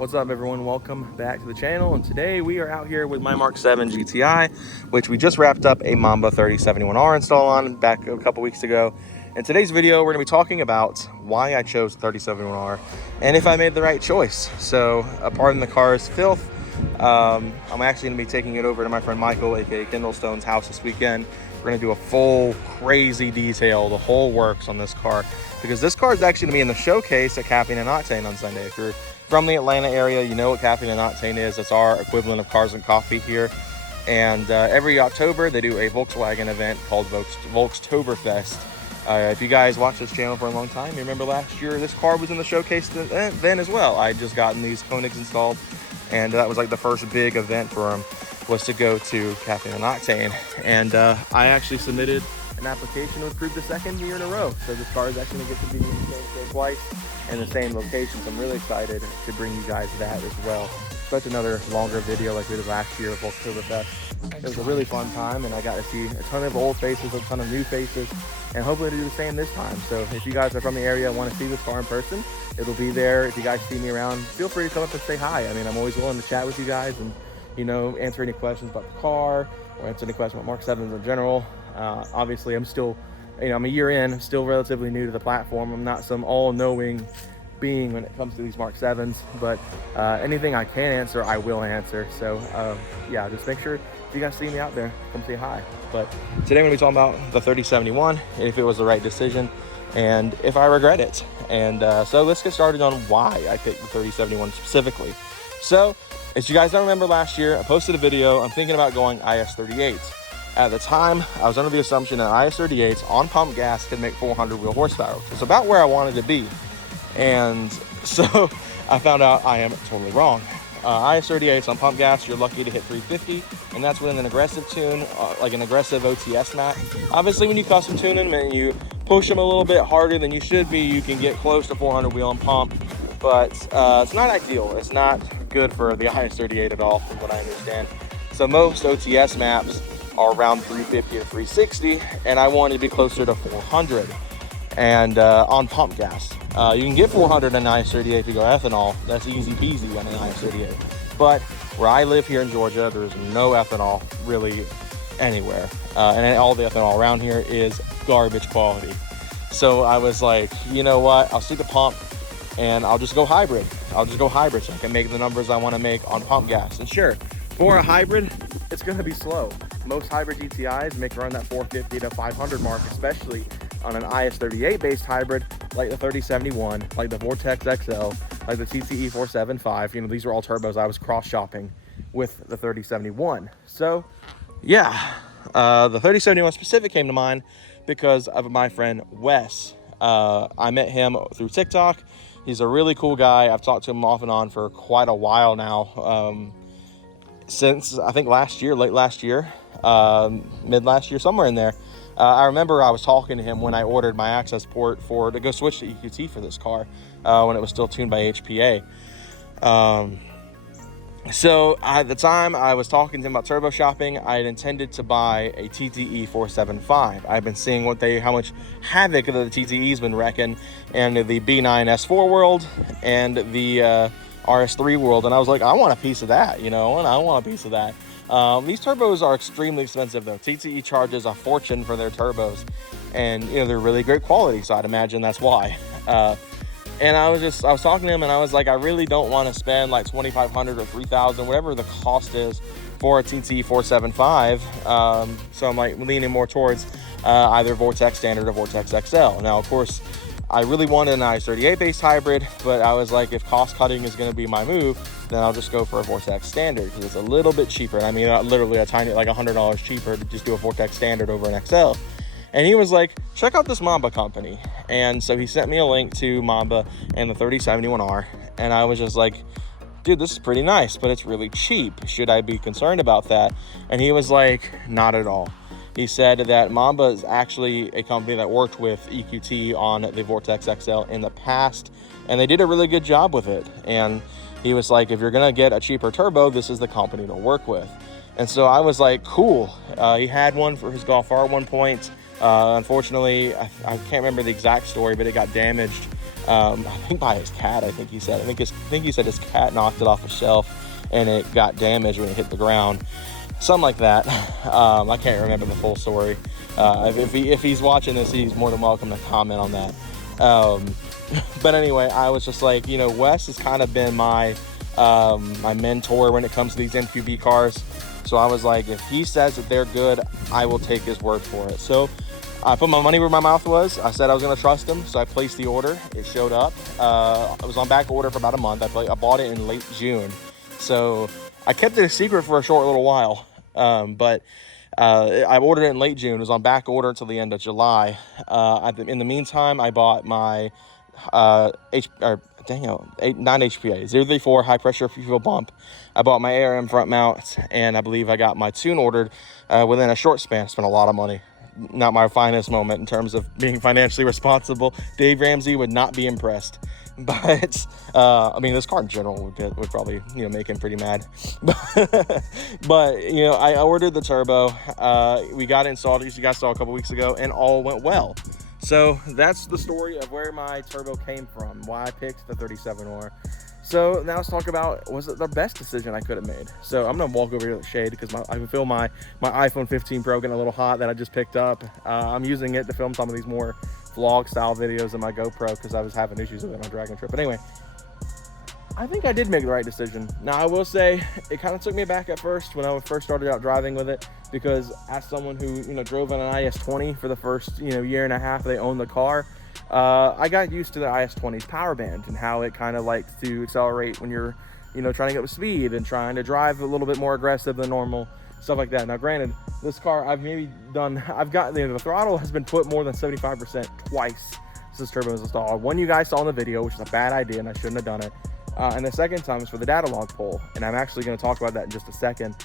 What's up, everyone? Welcome back to the channel, and today we are out here with my MK7 GTI, which we just wrapped up a Mamba 3071R install on back a couple weeks ago. In today's video, we're going to be talking about why I chose the 3071R and if I made the right choice. So, pardon the car's filth. I'm actually going to be taking it over to my friend Michael, aka Kindlestone's house this weekend. We're going to do a full crazy detail, the whole works on this car, because this car is actually going to be in the showcase at Caffeine and Octane on Sunday. If you're from the Atlanta area, you know what Caffeine and Octane is. It's our equivalent of Cars and Coffee here. And every October, they do a Volkswagen event called Volkstoberfest. If you guys watch this channel for a long time, you remember last year this car was in the showcase then as well. I just gotten these Koenigs installed, and that was like the first big event for them, was to go to Caffeine and Octane. And I actually submitted an application to approve the second year in a row. So this car is actually going to get to be in the same state twice in the same location. So I'm really excited to bring you guys that as well. Such another longer video like we did last year at Volkstoberfest. It was a really fun time, and I got to see a ton of old faces, a ton of new faces, and hopefully to do the same this time. So if you guys are from the area and want to see this car in person, it'll be there. If you guys see me around, feel free to come up and say hi. I mean, I'm always willing to chat with you guys and, you know, answer any questions about the car or answer any questions about MK7s in general. Obviously, I'm still, I'm a year in, still relatively new to the platform. I'm not some all-knowing being when it comes to these MK7s, but anything I can answer, I will answer. So yeah, just make sure if you guys see me out there, come say hi. But today I'm going to be talking about the 3071, if it was the right decision, and if I regret it. And so let's get started on why I picked the 3071 specifically. So, as you guys don't remember, last year I posted a video. I'm thinking about going IS38s. At the time, I was under the assumption that IS38s on pump gas could make 400 wheel horsepower. It's about where I wanted to be. And so I found out I am totally wrong. IS38s on pump gas, you're lucky to hit 350, and that's with an aggressive tune, like an aggressive OTS map. Obviously, when you custom tune them and you push them a little bit harder than you should be, you can get close to 400 wheel on pump, but it's not ideal. It's not good for the IS38 at all, from what I understand. So most OTS maps are around 350 to 360, and I wanted to be closer to 400 and on pump gas. You can get 400 in an IS38 if you go ethanol. That's easy peasy on an IS38. But where I live here in Georgia, there's no ethanol really anywhere. And all the ethanol around here is garbage quality. So I was like, you know what? I'll stick to pump and I'll just go hybrid. I'll just go hybrid so I can make the numbers I want to make on pump gas. And sure, for a hybrid, it's going to be slow. Most hybrid GTIs make around that 450 to 500 mark, especially on an IS38 based hybrid like the 3071, like the Vortex XL, like the TTE475. You know, these are all turbos I was cross shopping with the 3071. So yeah, the 3071 specific came to mind because of my friend Wes. I met him through TikTok. He's a really cool guy. I've talked to him off and on for quite a while now. Since I think last year, late last year, mid last year, somewhere in there. I remember I was talking to him when I ordered my access port to go switch to EQT for this car when it was still tuned by HPA. So at the time I was talking to him about turbo shopping, I had intended to buy a TTE475. I've been seeing how much havoc the TTE's been wrecking in the B9 S4 world and the RS3 world, and I was like, I want a piece of that, and I want a piece of that. These turbos are extremely expensive though. TTE charges a fortune for their turbos, and they're really great quality, so I'd imagine that's why. And I was talking to him, and I was like, I really don't want to spend like $2,500 or $3,000, whatever the cost is for a TTE475. So I'm like leaning more towards either Vortex Standard or Vortex XL. Now, of course, I really wanted an IS38 based hybrid, but I was like, if cost cutting is going to be my move, then I'll just go for a Vortex Standard because it's a little bit cheaper. I mean, literally a tiny, like $100 cheaper to just do a Vortex Standard over an XL. And he was like, check out this Mamba company. And so he sent me a link to Mamba and the 3071R. And I was just like, dude, this is pretty nice, but it's really cheap. Should I be concerned about that? And he was like, not at all. He said that Mamba is actually a company that worked with EQT on the Vortex XL in the past, and they did a really good job with it. And he was like, if you're gonna get a cheaper turbo, this is the company to work with. And so I was like, cool. He had one for his Golf R at one point. Unfortunately, I can't remember the exact story, but it got damaged I think by his cat. I think he said he said his cat knocked it off a shelf and it got damaged when it hit the ground, something like that. I can't remember the full story. If he's watching this, he's more than welcome to comment on that. But anyway, I was just like, you know, Wes has kind of been my my mentor when it comes to these MQB cars. So I was like, if he says that they're good, I will take his word for it. So I put my money where my mouth was. I said I was going to trust him, so I placed the order. It showed up. It was on back order for about a month. I bought it in late June. So I kept it a secret for a short little while. But I ordered it in late June. It was on back order until the end of July. In the meantime, I bought my 9 HPA 034 high pressure fuel pump. I bought my ARM front mount, and I believe I got my tune ordered within a short span. I spent a lot of money. Not my finest moment in terms of being financially responsible. Dave Ramsey would not be impressed. But I mean, this car in general would probably, you know, make him pretty mad. But you know, I ordered the turbo. We got it installed, as you guys saw a couple weeks ago, and all went well. So that's the story of where my turbo came from, why I picked the 37R. So now let's talk about, was it the best decision I could have made? So I'm gonna walk over here to the shade because I can feel my iPhone 15 Pro getting a little hot that I just picked up. I'm using it to film some of these more vlog style videos in my GoPro because I was having issues with it on Dragon Trip. But anyway, I think I did make the right decision. Now I will say it kind of took me back at first when I first started out driving with it, because as someone who, you know, drove in an IS-20 for the first, you know, year and a half they owned the car, I got used to the IS-20's power band and how it kind of likes to accelerate when you're, you know, trying to get up to speed and trying to drive a little bit more aggressive than normal, stuff like that. Now granted, this car the throttle has been put more than 75% twice since this turbo was installed. One you guys saw in the video, which is a bad idea and I shouldn't have done it. And the second time is for the data log pull, and I'm actually going to talk about that in just a second,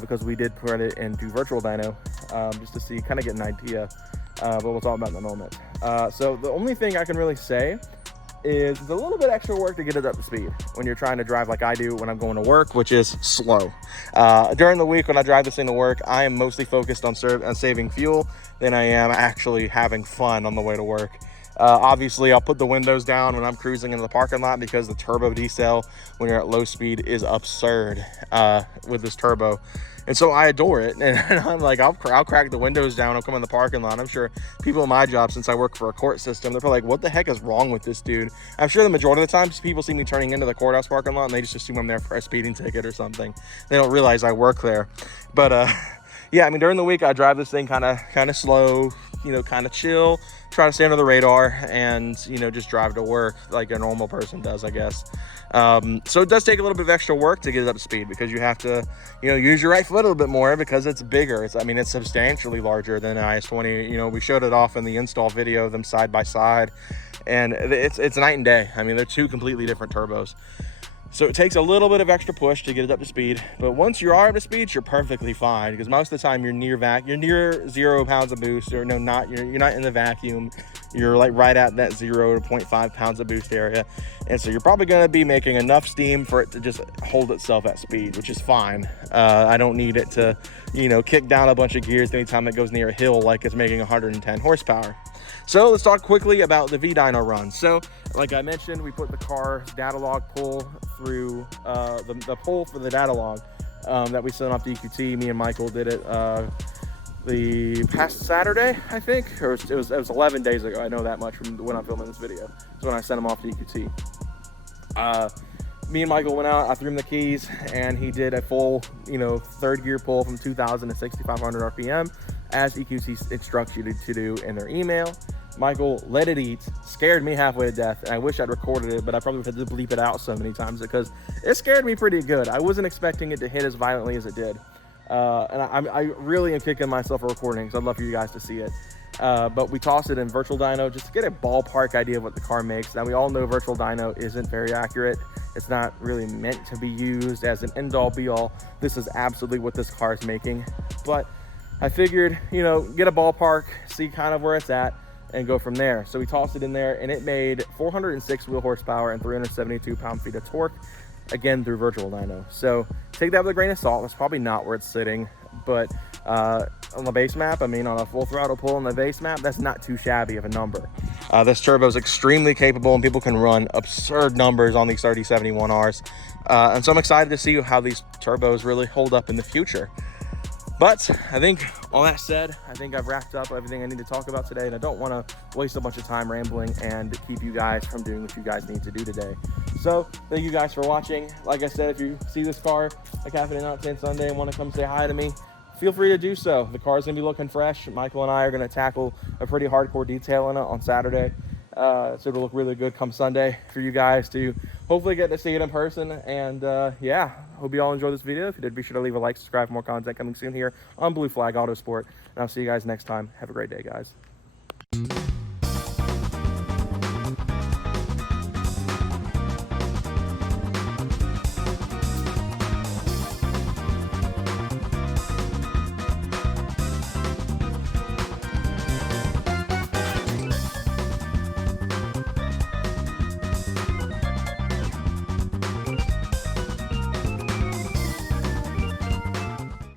because we did put it into virtual dyno just to see, kind of get an idea, but we'll talk about it in a moment. So the only thing I can really say is it's a little bit extra work to get it up to speed when you're trying to drive like I do when I'm going to work, which is slow. During the week when I drive this thing to work, I am mostly focused on saving fuel than I am actually having fun on the way to work. Obviously, I'll put the windows down when I'm cruising into the parking lot because the turbo decel when you're at low speed is absurd with this turbo. And so I adore it. And I'm like, I'll crack the windows down. I'll come in the parking lot. I'm sure people in my job, since I work for a court system, they're probably like, what the heck is wrong with this dude? I'm sure the majority of the time people see me turning into the courthouse parking lot and they just assume I'm there for a speeding ticket or something. They don't realize I work there. But yeah, I mean, during the week, I drive this thing kind of slow, you know, kind of chill, try to stay under the radar, and, you know, just drive to work like a normal person does, I guess. So it does take a little bit of extra work to get it up to speed because you have to, you know, use your right foot a little bit more because it's bigger. I mean, it's substantially larger than an IS-20. You know, we showed it off in the install video of them side by side, and it's night and day. I mean, they're two completely different turbos. So it takes a little bit of extra push to get it up to speed, but once you are up to speed, you're perfectly fine because most of the time you're near 0 pounds of boost, or no, you're not in the vacuum. You're like right at that 0 to 0.5 pounds of boost area, and so you're probably going to be making enough steam for it to just hold itself at speed, which is fine. I don't need it to, you know, kick down a bunch of gears anytime it goes near a hill like it's making 110 horsepower. So let's talk quickly about the V-dyno run. So like I mentioned, we put the car's data log pull through the pull for the data log that we sent off to EQT. Me and Michael did it the past Saturday, I think, or it was 11 days ago. I know that much from when I'm filming this video. So when I sent him off to EQT. Me and Michael went out, I threw him the keys, and he did a full, you know, third gear pull from 2,000 to 6,500 RPM, as EQT instructs you to do in their email. Michael let it eat, scared me halfway to death, and I wish I'd recorded it, but I probably had to bleep it out so many times because it scared me pretty good. I wasn't expecting it to hit as violently as it did. And I really am kicking myself for recording because I'd love for you guys to see it. But we tossed it in virtual dyno just to get a ballpark idea of what the car makes. Now we all know virtual dyno isn't very accurate. It's not really meant to be used as an end-all be-all. This is absolutely what this car is making. But I figured, you know, get a ballpark, see kind of where it's at, and go from there. So we tossed it in there, and it made 406 wheel horsepower and 372 pound-feet of torque, again through virtual dyno. So take that with a grain of salt. That's probably not where it's sitting, but on the base map, I mean, on a full throttle pull on the base map, that's not too shabby of a number. This turbo is extremely capable, and people can run absurd numbers on these 3071Rs. And so I'm excited to see how these turbos really hold up in the future. But I think all that said, I think I've wrapped up everything I need to talk about today, and I don't want to waste a bunch of time rambling and keep you guys from doing what you guys need to do today. So thank you guys for watching. Like I said, if you see this car like happening out 10 Sunday and want to come say hi to me, feel free to do so. The car's gonna be looking fresh. Michael and I are gonna tackle a pretty hardcore detail in it on Saturday. So it'll look really good come Sunday for you guys to hopefully get to see it in person. And yeah, hope you all enjoyed this video. If you did, be sure to leave a like, subscribe for more content coming soon here on Blue Flag Autosport. And I'll see you guys next time. Have a great day, guys.